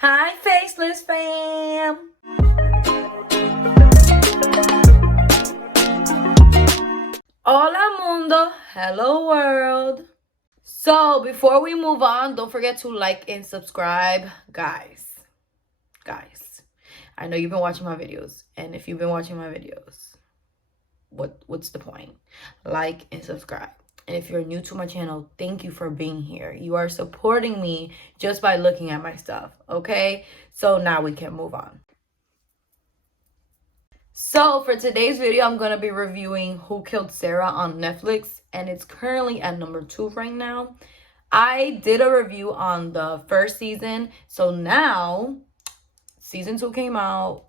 Hi, Faceless fam. Hola mundo. Hello world. So before we move on, don't forget to like and subscribe. Guys, I know you've been watching my videos. And if you've been watching my videos, what's the point? Like and subscribe. And if you're new to my channel, thank you for being here. You are supporting me just by looking at my stuff, okay? So now we can move on. So for today's video, I'm going to be reviewing Who Killed Sara on Netflix, and it's currently at number 2 right now. I did a review on the first season, so now season 2 came out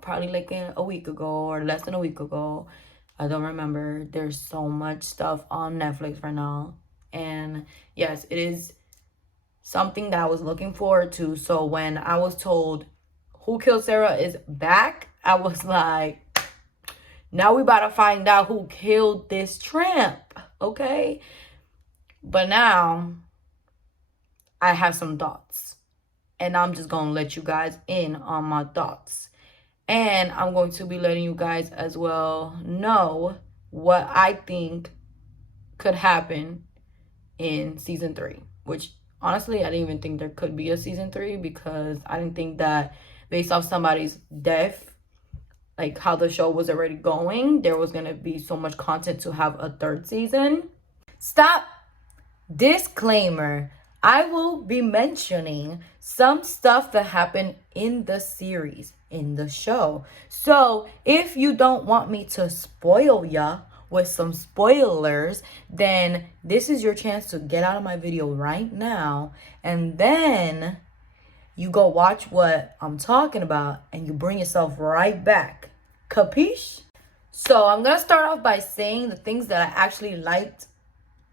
probably like a week ago or less than a week ago. I don't remember. There's so much stuff on Netflix right now, and yes, it is something that I was looking forward to. So when I was told Who Killed Sara is back, I was like, now we about to find out who killed this tramp, okay? But now I have some thoughts, and I'm just gonna let you guys in on my thoughts. And I'm going to be letting you guys as well know what I think could happen in season 3, which honestly, I didn't even think there could be a season 3 because I didn't think that based off somebody's death, like how the show was already going, there was going to be so much content to have a 3rd season. Stop. Disclaimer. I will be mentioning some stuff that happened in the series, in the show. So if you don't want me to spoil ya with some spoilers, then this is your chance to get out of my video right now, and then you go watch what I'm talking about and you bring yourself right back. Capiche? So I'm gonna start off by saying the things that I actually liked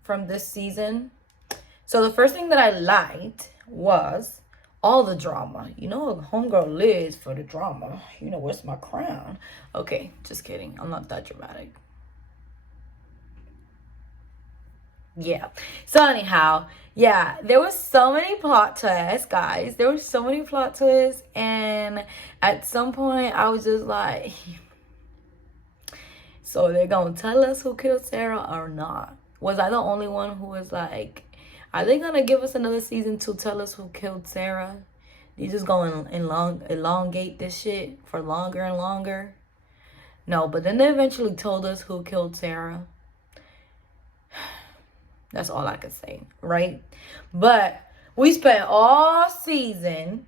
from this season. So the first thing that I liked was all the drama. You know, homegirl lives for the drama. You know, where's my crown? Okay, just kidding. I'm not that dramatic. Yeah. So anyhow, yeah, there was so many plot twists, guys. There were so many plot twists, and at some point I was just like, so they're gonna tell us who killed Sara or not? Was I the only one who was like, are they gonna give us another season to tell us who killed Sara? They just gonna elongate this shit for longer and longer? No, but then they eventually told us who killed Sara. That's all I can say, right? But we spent all season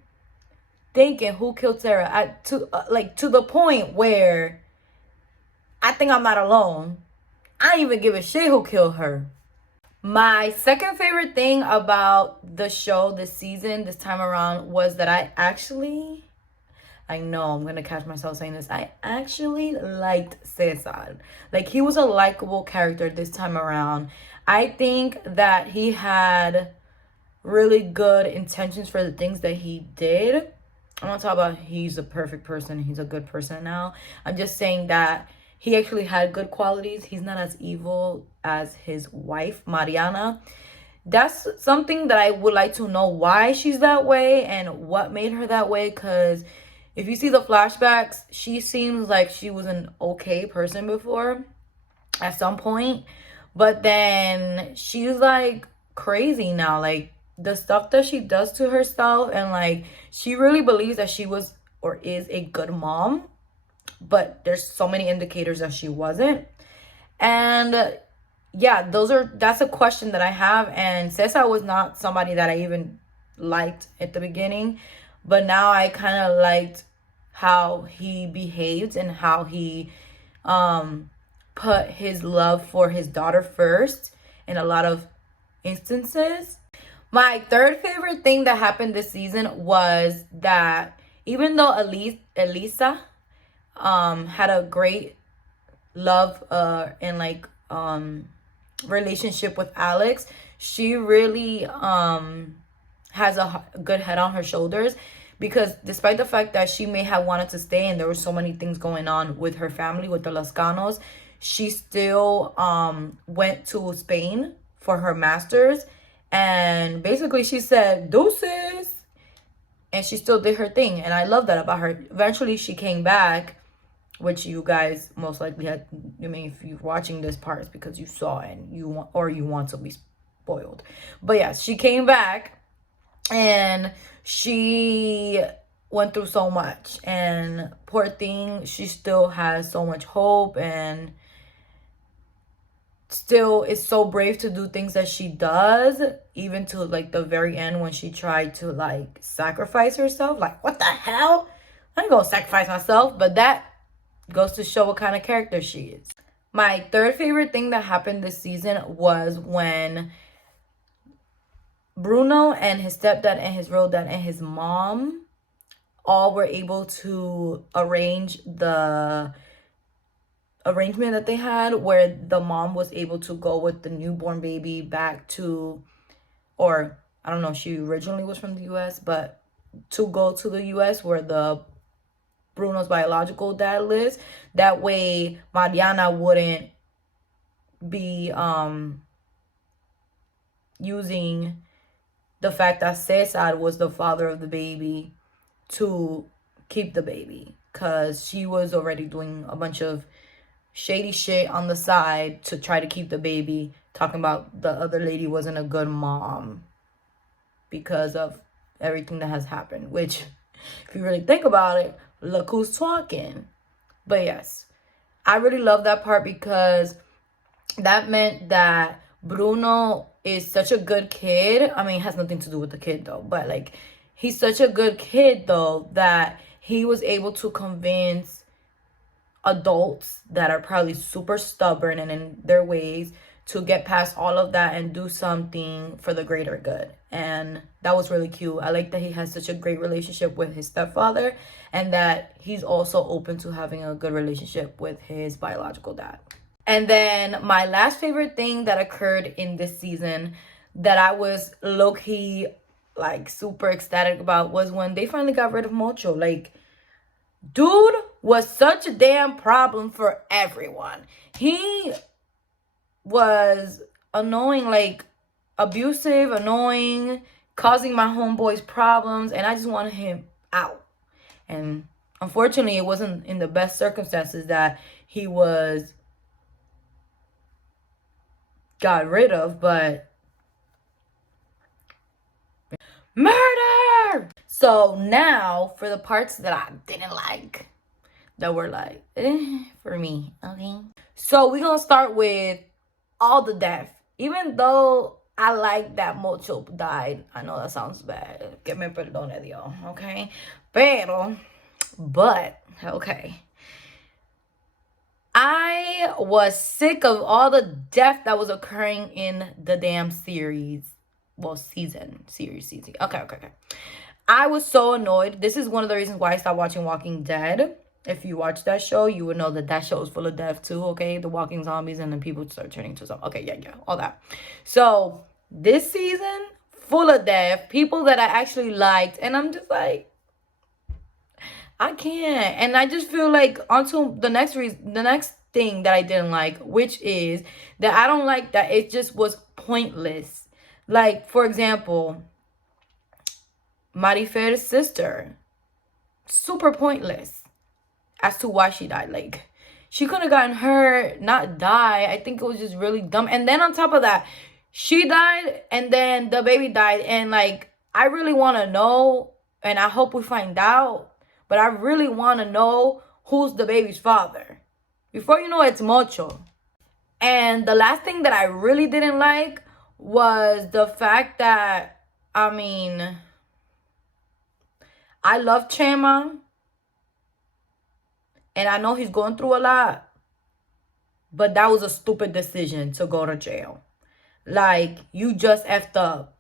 thinking who killed Sara to the point where I think I'm not alone. I didn't even give a shit who killed her. My second favorite thing about the show this season, this time around, was that I know I'm going to catch myself saying this, I actually liked Cesar. Like, he was a likable character this time around. I think that he had really good intentions for the things that he did. I'm not talking about he's a perfect person, he's a good person now. I'm just saying that he actually had good qualities. He's not as evil as his wife, Mariana. That's something that I would like to know why she's that way and what made her that way. Because if you see the flashbacks, she seems like she was an okay person before at some point. But then she's like crazy now. Like the stuff that she does to herself, and like she really believes that she was or is a good mom. But there's so many indicators that she wasn't. And yeah, that's a question that I have. And Cesar was not somebody that I even liked at the beginning, but now I kind of liked how he behaved and how he put his love for his daughter first in a lot of instances. My third favorite thing that happened this season was that even though Elisa had a great love and relationship with Alex, she really has a good head on her shoulders, because despite the fact that she may have wanted to stay and there were so many things going on with her family, with the Lascanos, she still went to Spain for her master's, and basically she said deuces and she still did her thing, and I love that about her. Eventually she came back, which you guys most likely had. I mean, if you're watching this part, it's because you saw it and you want to be spoiled. But yes, she came back, and she went through so much, and poor thing, she still has so much hope, and still is so brave to do things that she does, even to like the very end when she tried to like sacrifice herself. Like, what the hell? I ain't gonna sacrifice myself. But that goes to show what kind of character she is. My third favorite thing that happened this season was when Bruno and his stepdad and his real dad and his mom all were able to arrange the arrangement that they had, where the mom was able to go with the newborn baby back to, or I don't know if she originally was from the US, but to go to the US where the Bruno's biological dad lives. That way Mariana wouldn't be using the fact that Cesar was the father of the baby to keep the baby, because she was already doing a bunch of shady shit on the side to try to keep the baby, talking about the other lady wasn't a good mom because of everything that has happened, which if you really think about it, look who's talking. But yes, I really love that part, because that meant that Bruno is such a good kid. I mean, it has nothing to do with the kid though, but like, he's such a good kid though, that he was able to convince adults that are probably super stubborn and in their ways to get past all of that and do something for the greater good. And that was really cute. I like that he has such a great relationship with his stepfather, and that he's also open to having a good relationship with his biological dad. And then my last favorite thing that occurred in this season that I was low-key like super ecstatic about was when they finally got rid of Mocho. Like, dude was such a damn problem for everyone. He was annoying, like abusive, annoying, causing my homeboys problems, and I just wanted him out. And unfortunately, it wasn't in the best circumstances that he was got rid of, but murder. So now for the parts that I didn't like, that were like for me, okay? So we're gonna start with all the death. Even though I like that Mocho died, I know that sounds bad, que me perdone Dios, okay? But okay, I was sick of all the death that was occurring in the damn series. Well, series. Okay. I was so annoyed. This is one of the reasons why I stopped watching Walking Dead. If you watch that show, you would know that that show is full of death too, okay? The walking zombies, and then people start turning to zombies. Okay, yeah, all that. So this season, full of death, people that I actually liked, and I'm just like, I can't. And I just feel like onto the next thing that I didn't like, which is that I don't like that it just was pointless. Like, for example, Marifer's sister, super pointless as to why she died. Like, she could have gotten hurt, not die. I think it was just really dumb. And then on top of that, she died, and then the baby died. And like, I really want to know, and I hope we find out, but I really want to know who's the baby's father. Before you know it's Mocho. And the last thing that I really didn't like was the fact that, I mean, I love Chema, and I know he's going through a lot, but that was a stupid decision to go to jail. Like, you just effed up.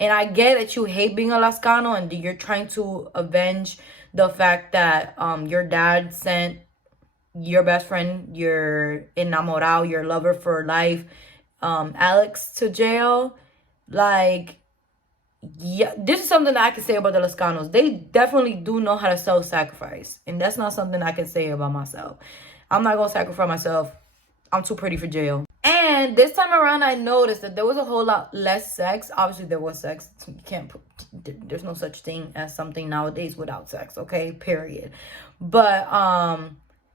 And I get that you hate being a Lascano and you're trying to avenge the fact that your dad sent your best friend, your enamorado, your lover for life, Alex, to jail. Like, yeah, this is something that I can say about the Lascanos. They definitely do know how to self-sacrifice. And that's not something I can say about myself. I'm not going to sacrifice myself I'm too pretty for jail. And this time around, I noticed that there was a whole lot less sex. Obviously, there was sex. You can't put, there's no such thing as something nowadays without sex, okay? Period. But,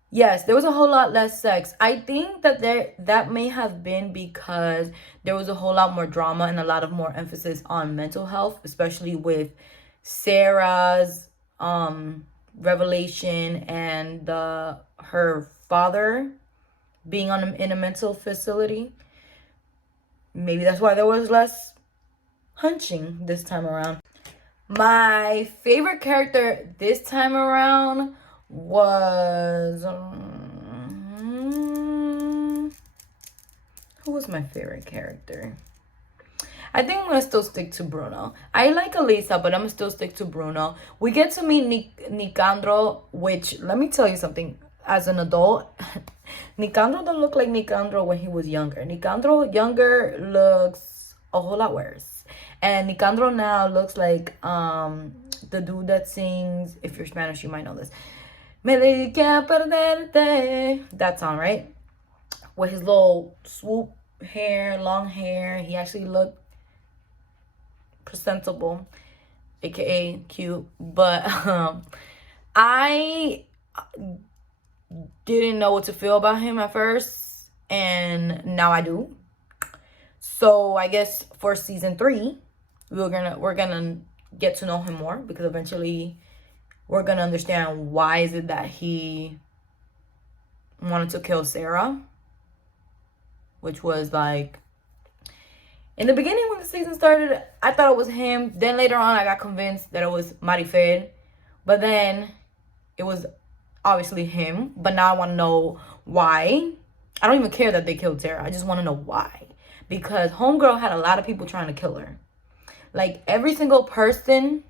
yes, there was a whole lot less sex. I think that that may have been because there was a whole lot more drama and a lot of more emphasis on mental health, especially with Sarah's revelation and her father being in a mental facility. Maybe that's why there was less hunching this time around. My favorite character this time around was who was my favorite character? I think I'm gonna still stick to Bruno. I like Elisa, but I'm gonna still stick to Bruno. We get to meet Nicandro, which, let me tell you something. As an adult, Nicandro don't look like Nicandro when he was younger. Nicandro younger looks a whole lot worse. And Nicandro now looks like the dude that sings, if you're Spanish, you might know this. Me dediqué a perderte. That song, right? With his little swoop hair, long hair. He actually looked presentable, aka cute. But I didn't know what to feel about him at first, and now I do. So I guess for season 3, we're gonna get to know him more, because eventually we're gonna understand why is it that he wanted to kill Sara, which was like, in the beginning when the season started, I thought it was him. Then later on, I got convinced that it was Marifel, but then it was obviously him. But now I want to know why. I don't even care that they killed Sara. I just want to know why, because homegirl had a lot of people trying to kill her. Like, every single person,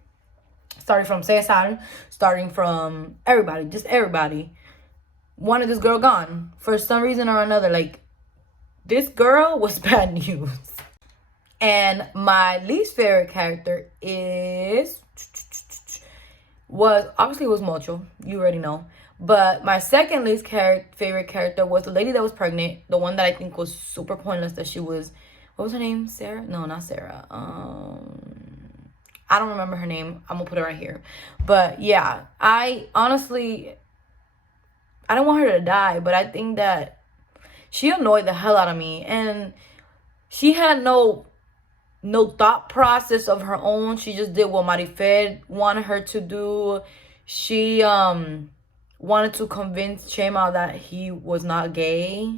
starting from Cesar, starting from everybody, just everybody, wanted this girl gone for some reason or another. Like, this girl was bad news. And my least favorite character was Mocho. You already know. But my second least favorite character was the lady that was pregnant. The one that I think was super pointless, that she was, what was her name? Sarah? No, not Sarah. I don't remember her name. I'm gonna put it right here. But yeah, I honestly, I don't want her to die, but I think that she annoyed the hell out of me. And she had no thought process of her own. She just did what Marifel wanted her to do. She wanted to convince Chema that he was not gay.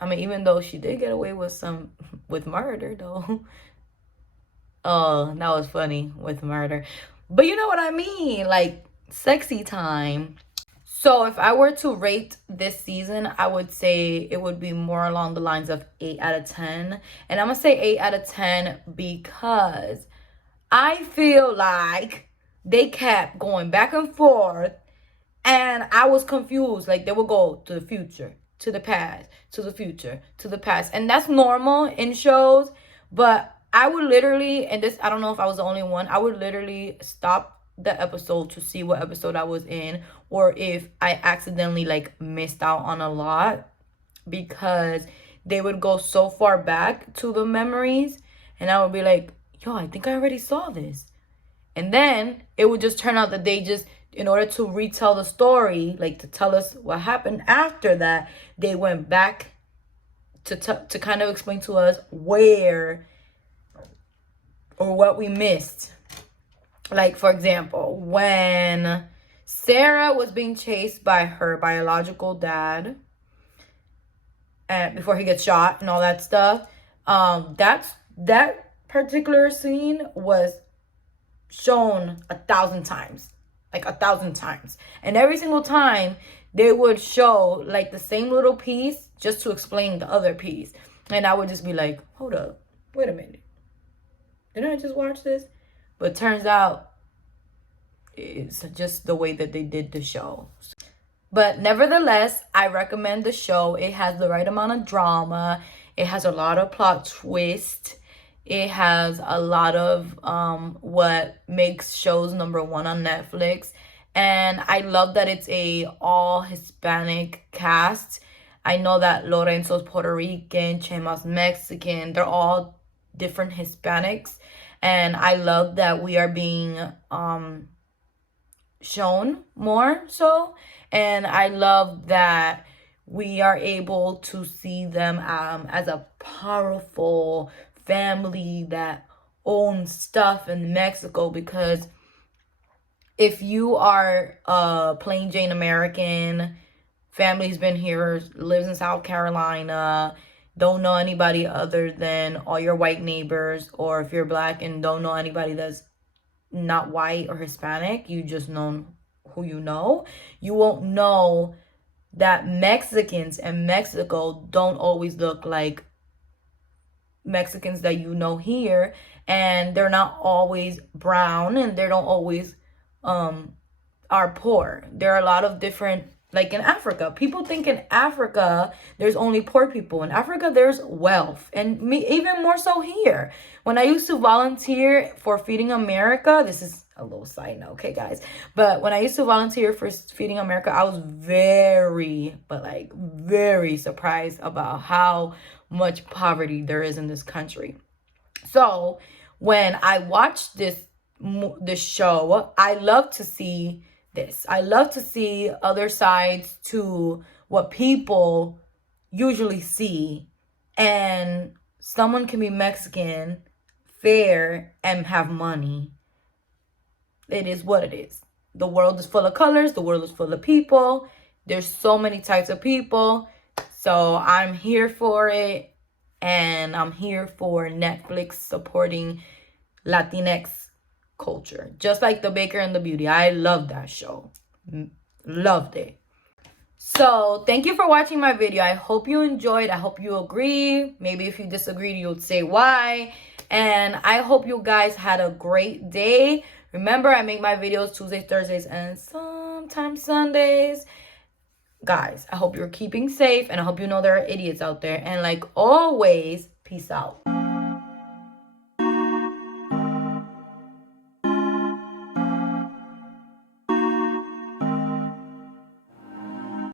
I mean, even though she did get away with murder, though. Oh, that was funny, with murder. But you know what I mean? Like, sexy time. So if I were to rate this season, I would say it would be more along the lines of 8 out of 10. And I'm going to say 8 out of 10 because I feel like they kept going back and forth, and I was confused. Like, they would go to the future, to the past, to the future, to the past. And that's normal in shows, but I would literally, and this, I don't know if I was the only one, I would literally stop the episode to see what episode I was in, or if I accidentally like missed out on a lot, because they would go so far back to the memories, and I would be like, yo, I think I already saw this. And then it would just turn out that they just, in order to retell the story, like to tell us what happened after that, they went back to kind of explain to us where or what we missed. Like, for example, when Sara was being chased by her biological dad, and before he gets shot and all that stuff, that particular scene was shown 1,000 times. Like, 1,000 times. And every single time, they would show, like, the same little piece just to explain the other piece. And I would just be like, hold up, wait a minute. Didn't I just watch this? But turns out it's just the way that they did the show. But nevertheless, I recommend the show. It has the right amount of drama. It has a lot of plot twist. It has a lot of what makes shows #1 on Netflix. And I love that it's a all Hispanic cast. I know that Lorenzo's Puerto Rican, Chema's Mexican. They're all different Hispanics. And I love that we are being shown more so. And I love that we are able to see them as a powerful family that owns stuff in Mexico, because if you are a plain Jane American, family's been here, lives in South Carolina, don't know anybody other than all your white neighbors, or if you're black and don't know anybody that's not white or Hispanic, you just know who you know, you won't know that Mexicans in Mexico don't always look like Mexicans that you know here, and they're not always brown, and they don't always are poor. There are a lot of different, like in Africa, people think in Africa there's only poor people. In Africa there's wealth, and even more so here. When I used to volunteer for Feeding America, this is a little side note, okay guys, but when I used to volunteer for Feeding America, I was very surprised about how much poverty there is in this country. So when I watched this show, I love to see this. I love to see other sides to what people usually see. And someone can be Mexican, fair, and have money. It is what it is. The world is full of colors. The world is full of people. There's so many types of people. So I'm here for it. And I'm here for Netflix supporting Latinx culture. Just like The Baker and the Beauty. I love that show. Loved it. So thank you for watching my video. I hope you enjoyed. I hope you agree. Maybe if you disagreed, you would say why. And I hope you guys had a great day. Remember, I make my videos Tuesdays, Thursdays, and sometimes Sundays. Guys, I hope you're keeping safe, and I hope you know there are idiots out there. And like always, peace out.